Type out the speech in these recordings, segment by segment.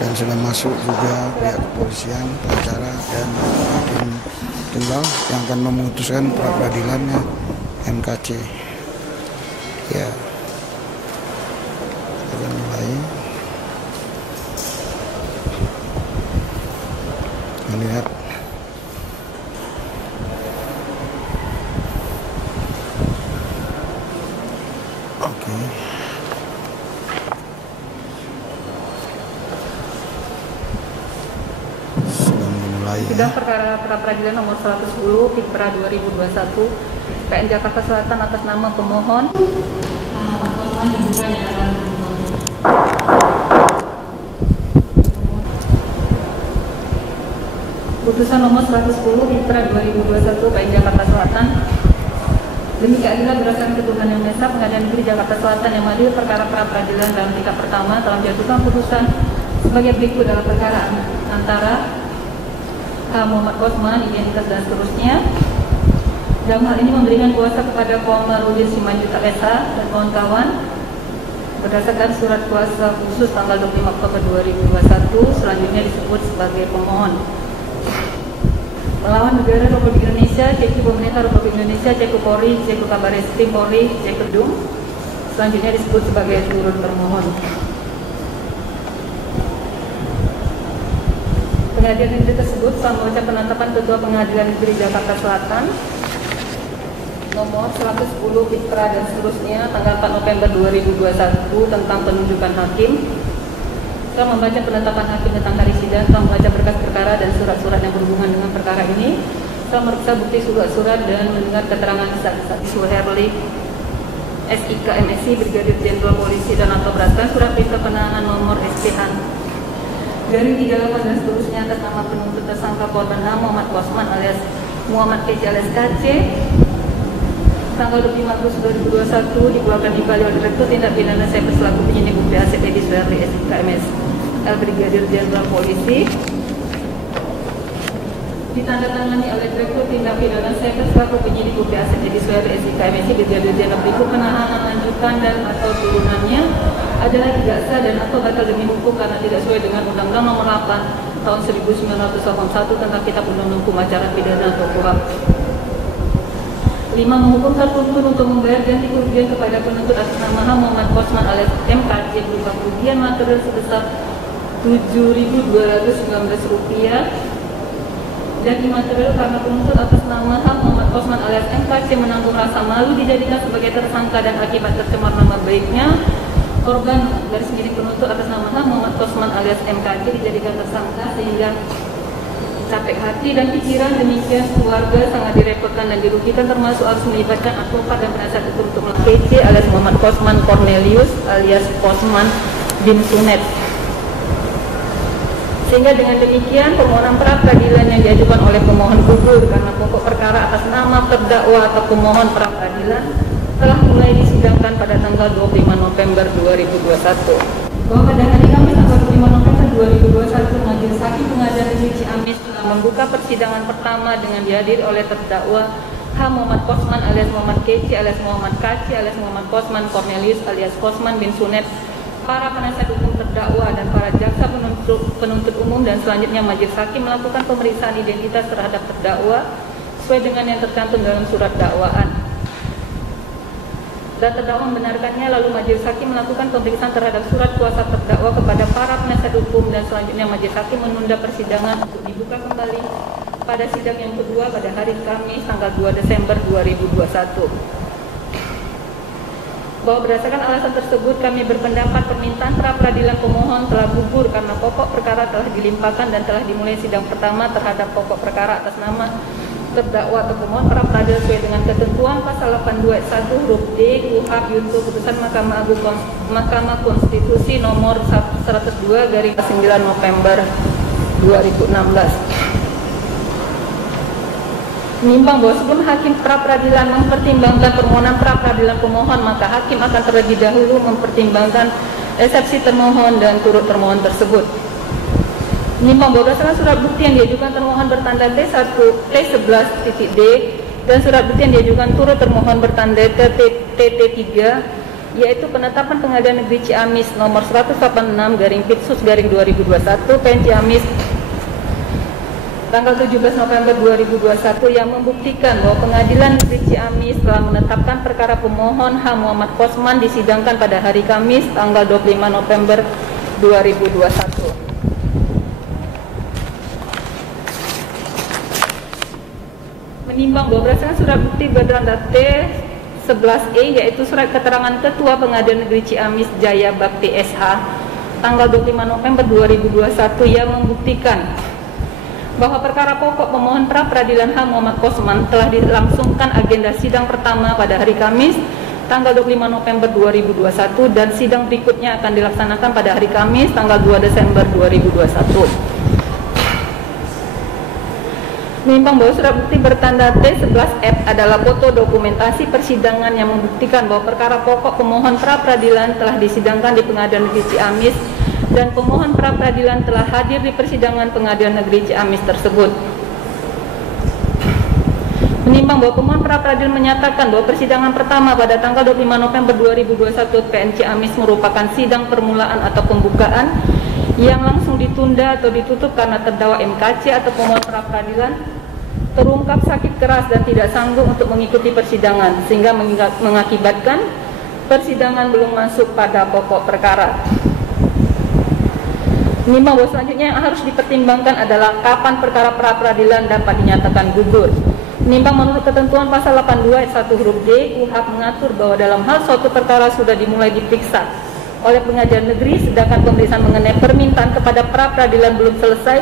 dan sudah masuk juga pihak kepolisian, pengacara dan hakim tunggal yang akan memutuskan pra peradilannya MKC. Ya, kita mulai melihat Sidang perkara pra peradilan nomor 110 Pikpra 2021 PN Jakarta Selatan atas nama pemohon putusan nomor 110 Pikpra 2021 PN Jakarta Selatan demi keadilan berdasarkan ketentuan yang Maha Pengadilan Negeri Jakarta Selatan yang mengadili perkara pra peradilan dalam tingkat pertama telah menjatuhkan putusan sebagai berikut dalam perkara antara Muhammad Kosman, identitas dan seterusnya. Dalam hal ini memberikan kuasa kepada Komarudin Simanjuntak Esa dan kawan-kawan berdasarkan surat kuasa khusus tanggal 25 Oktober 2021 selanjutnya disebut sebagai pemohon. Melawan negara Republik Indonesia, CQ Pemerintah Republik Indonesia, CQ Polri, CQ Kabar Eskrim Polri, CQ Gedung selanjutnya disebut sebagai turut termohon. Pengadilan negeri tersebut telah membaca penetapan Ketua Pengadilan Negeri Jakarta Selatan nomor 110 Pikpra dan seterusnya tanggal 4 November 2021 tentang penunjukan hakim, telah membaca penetapan hakim tentang hari sidang, telah membaca berkas perkara dan surat-surat yang berhubungan dengan perkara ini, telah memeriksa bukti surat-surat dan mendengar keterangan saksi Suherli SIK MSI Brigadir Jenderal Polisi dan atau berdasarkan surat perintah penahanan nomor SPH dari 38 dan seterusnya atas nama penuntut tersangka korban HAM Muhammad Kosman alias Muhammad KC alias KC tanggal 25 Agustus 2021 dikeluarkan kembali oleh Direktur Tindak Pidana Cyber selaku penyidik UPAC Edi Suherli SIK MSI Brigadir Jenderal Polisi ditandatangani oleh Direktur Tindak Pidana Cyber selaku penyidik UPAC Edi Suherli SIK MSI Brigadir Jenderal berikut penahanan lanjutan dan atau turunannya adalah tidak sah dan atau batal demi hukum karena tidak sesuai dengan Undang-Undang Nomor 8 Tahun 1981 tentang Kitab Undang-Undang Hukum Acara Pidana atau KUHP. 5. Menghukum tertuntut untuk membayar ganti kerugian kepada penuntut atas nama HAM Muhammad Kosman alias MKC berupa kerugian material sebesar Rp7.219 dan imaterial karena penuntut atas nama HAM Muhammad Kosman alias MKC menanggung rasa malu dijadikan sebagai tersangka dan akibat tercemar nama baiknya korban dari sendiri penuntut atas nama HAM Muhammad Kosman alias MKC dijadikan tersangka sehingga capek hati dan pikiran, demikian keluarga sangat direpotkan dan dirugikan termasuk harus melibatkan advokat dan penasihat hukum untuk melakukan KC alias Muhammad Kosman Cornelius alias Kosman bin Sunet. Sehingga dengan demikian permohonan pra peradilan yang diajukan oleh pemohon gugur karena pokok perkara atas nama terdakwa atau pemohon pra peradilan telah mulai disidangkan pada tanggal 25 November 2021. Bahwa pada hari Kamis tanggal 25 November 2021 Majelis Hakim Pengadilan Negeri Ciamis telah membuka persidangan pertama dengan dihadiri oleh terdakwa HAM Muhammad Kosman alias Muhammad KC alias Muhammad KC alias Muhammad Kosman Cornelius alias Kosman bin Sunet, para penasihat hukum terdakwa dan para jaksa penuntut umum, dan selanjutnya Majelis Hakim melakukan pemeriksaan identitas terhadap terdakwa sesuai dengan yang tercantum dalam surat dakwaan. Dan terdakwa membenarkannya, lalu Majelis Hakim melakukan pemeriksaan terhadap surat kuasa terdakwa kepada para penasihat hukum, dan selanjutnya Majelis Hakim menunda persidangan untuk dibuka kembali pada sidang yang kedua pada hari Kamis tanggal 2 Desember 2021. Bahwa berdasarkan alasan tersebut kami berpendapat permintaan pra peradilan pemohon telah gugur karena pokok perkara telah dilimpahkan dan telah dimulai sidang pertama terhadap pokok perkara atas nama terdakwa atau pemohon pra peradilan sesuai dengan ketentuan pasal 82 ayat 1 huruf D KUHP yaitu putusan Mahkamah Konstitusi nomor 102 garing 9 November 2016. Menimbang bahwa sebelum hakim pra peradilan mempertimbangkan permohonan pra peradilan pemohon, maka hakim akan terlebih dahulu mempertimbangkan eksepsi termohon dan turut termohon tersebut. Menimbang bahwa berdasarkan surat bukti yang diajukan termohon bertanda T11.D dan surat bukti yang diajukan turut termohon bertanda TT3 yaitu penetapan Pengadilan Negeri Ciamis nomor 186/Pitsus/2021 PN Ciamis tanggal 17 November 2021 yang membuktikan bahwa Pengadilan Negeri Ciamis telah menetapkan perkara pemohon H. Muhammad Kosman disidangkan pada hari Kamis tanggal 25 November 2021. Menimbang bahwa berdasarkan surat bukti bertanda T11E yaitu surat keterangan Ketua Pengadilan Negeri Ciamis Jaya Bakti SH tanggal 25 November 2021 yang membuktikan bahwa perkara pokok pemohon pra peradilan H. Muhammad Kosman telah dilangsungkan agenda sidang pertama pada hari Kamis tanggal 25 November 2021 dan sidang berikutnya akan dilaksanakan pada hari Kamis tanggal 2 Desember 2021. Menimbang bahwa surat bukti bertanda T11F adalah foto dokumentasi persidangan yang membuktikan bahwa perkara pokok pemohon pra peradilan telah disidangkan di Pengadilan Negeri Ciamis dan pemohon pra peradilan telah hadir di persidangan Pengadilan Negeri Ciamis tersebut. Menimbang bahwa pemohon pra peradilan menyatakan bahwa persidangan pertama pada tanggal 25 November 2021 PN Ciamis merupakan sidang permulaan atau pembukaan yang langsung ditunda atau ditutup karena terdakwa MKC atau pemohon pra peradilan terungkap sakit keras dan tidak sanggup untuk mengikuti persidangan sehingga mengakibatkan persidangan belum masuk pada pokok perkara. Menimbang bahwa selanjutnya yang harus dipertimbangkan adalah kapan perkara pra peradilan dapat dinyatakan gugur. Menimbang menurut ketentuan pasal 82 ayat 1 huruf D KUHP mengatur bahwa dalam hal suatu perkara sudah dimulai diperiksa oleh pengadilan negeri sedangkan pemeriksaan mengenai permintaan kepada pra peradilan belum selesai,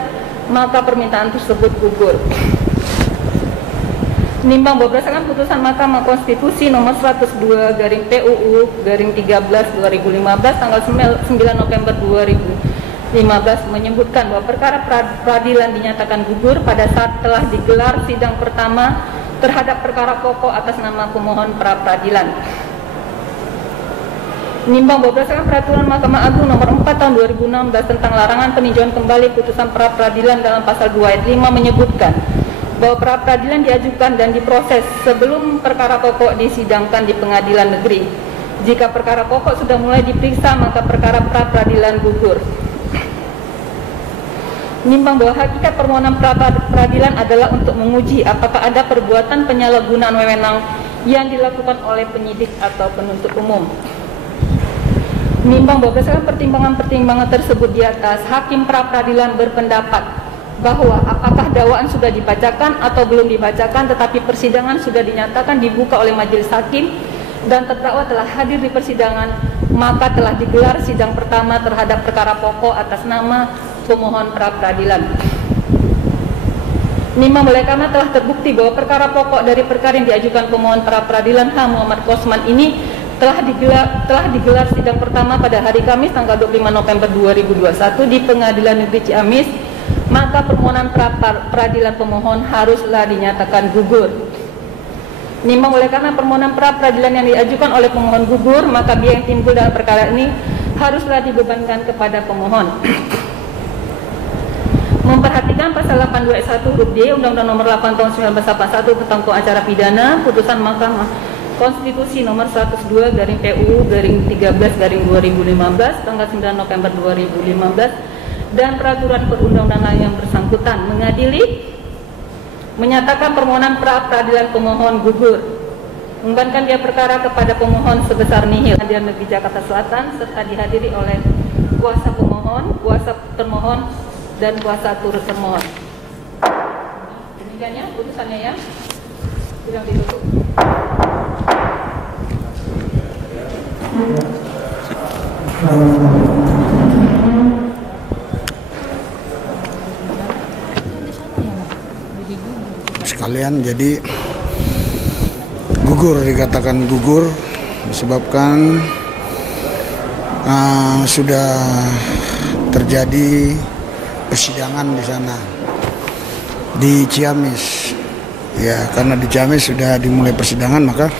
maka permintaan tersebut gugur. Menimbang bahwa berdasarkan putusan Mahkamah Konstitusi nomor 102/PUU/13/2015 tanggal 9 November 2015 menyebutkan bahwa perkara peradilan dinyatakan gugur pada saat telah digelar sidang pertama terhadap perkara pokok atas nama pemohon pra peradilan. Menimbang bahwa berdasarkan peraturan Mahkamah Agung nomor 4 tahun 2016 tentang larangan peninjauan kembali putusan pra peradilan dalam pasal 2 ayat 5 menyebutkan bahwa pra peradilan diajukan dan diproses sebelum perkara pokok disidangkan di pengadilan negeri. Jika perkara pokok sudah mulai diperiksa, maka perkara pra peradilan gugur. Menimbang bahwa hakikat permohonan pra peradilan adalah untuk menguji apakah ada perbuatan penyalahgunaan wewenang yang dilakukan oleh penyidik atau penuntut umum. Menimbang bahwa berdasarkan pertimbangan-pertimbangan tersebut di atas, hakim pra peradilan berpendapat bahwa apakah dakwaan sudah dibacakan atau belum dibacakan tetapi persidangan sudah dinyatakan dibuka oleh majelis hakim dan terdakwa telah hadir di persidangan, maka telah digelar sidang pertama terhadap perkara pokok atas nama pemohon pra peradilan. Menimbang oleh karena telah terbukti bahwa perkara pokok dari perkara yang diajukan pemohon pra peradilan H. Muhammad Kosman ini telah digelar sidang pertama pada hari Kamis tanggal 25 November 2021 di Pengadilan Negeri Ciamis, maka permohonan pra peradilan pemohon haruslah dinyatakan gugur. Menimbang oleh karena permohonan pra peradilan yang diajukan oleh pemohon gugur, maka biaya yang timbul dalam perkara ini haruslah dibebankan kepada pemohon. Memperhatikan pasal 82 ayat 1 huruf D Undang-Undang Nomor 8 Tahun 1981 tentang Hukum Acara Pidana, putusan Mahkamah Konstitusi Nomor 102/PUU/13/2015 tanggal 9 November 2015 dan peraturan perundang-undangan yang bersangkutan mengadili menyatakan permohonan pra peradilan pemohon gugur, membebankan biaya perkara kepada pemohon sebesar nihil. Pengadilan Negeri Jakarta Selatan serta dihadiri oleh kuasa pemohon, kuasa termohon dan kuasa turut termohon. Demikian ya putusannya ya. Sidang ditutup. Sekalian, jadi gugur, dikatakan gugur disebabkan sudah terjadi persidangan di sana di Ciamis. Ya, karena di Ciamis sudah dimulai persidangan, maka